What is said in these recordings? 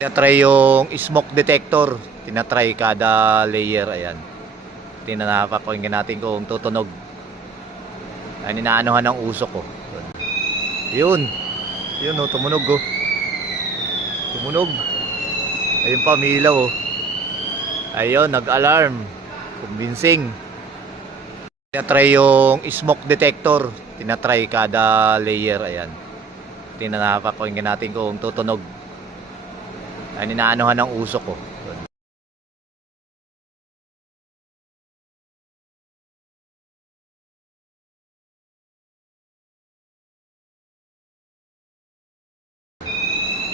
Tinatry yung smoke detector. Tinatry kada layer. Ayan. Napapakinggan natin kung tutunog. Ayan, inaanohan ng usok ko. Yun. Yun o, tumunog o. Tumunog. Ayun pa, may ilaw o. Ayun, nag-alarm. Convincing. Tinatry yung smoke detector. Tinatry kada layer. Ayan. Napapakinggan natin kung tutunog. Ayan, inaanohan ng usok ko.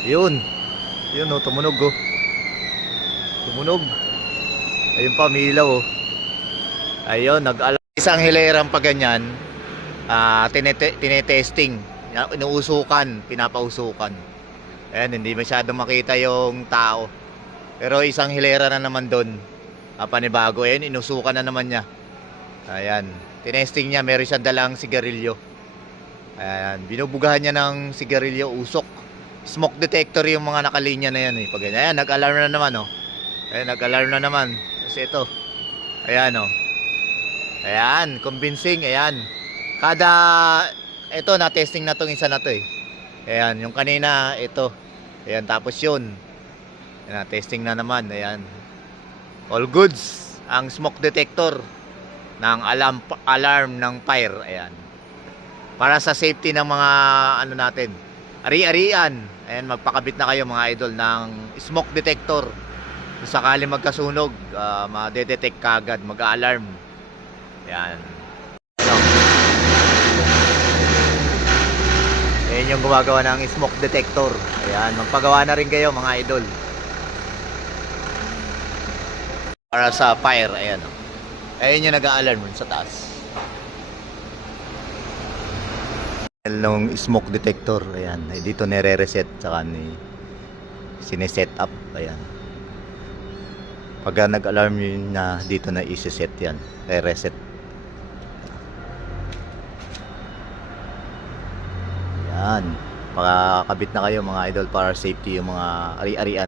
Yun. Yun o, tumunog o. Tumunog. Ayun pa, may ilaw o. Ayun, nag-alarm. Isang hilerang pa ganyan, tinetesting. Inuusukan, pinapausukan. Ayan, hindi masyado makita yung tao. Pero isang hilera na naman doon, panibago. Ayan, inusukan na naman niya. Ayan, tinesting niya, meron siyang dalang sigarilyo. Ayan, binubugahan niya ng sigarilyo, usok. Smoke detector yung mga nakalinya na yan. Pag ganyan, ayan, nag-alarm na naman. Oh. Ayan, nag-alarm na naman. Kasi ito, ayan o. Ayan, convincing. Ayan, ito, na-testing na tong isa na to eh. Ayan, yung kanina, ito. Ayan, tapos yun. Ayan, testing na naman. Ayan. All goods. Ang smoke detector ng alarm ng fire. Ayan. Para sa safety ng mga ano natin. Ari-arian. Ayan, magpakabit na kayo mga idol ng smoke detector. Kung sakali magkasunog, ma-detect kagad, mag-alarm. Ayan. Ayan yung gumagawa ng smoke detector. Ayan, magpagawa na rin kayo mga idol. Para sa fire, ayan. Ayan yung nag-a-alarm sa taas. Nung smoke detector, ayan. Dito nire-reset, saka sineset up, ayan. Pag nag-alarm yun na, dito na isi-set yan. Re-reset. Yan, makakabit na kayo mga idol para safety yung mga ari-arian.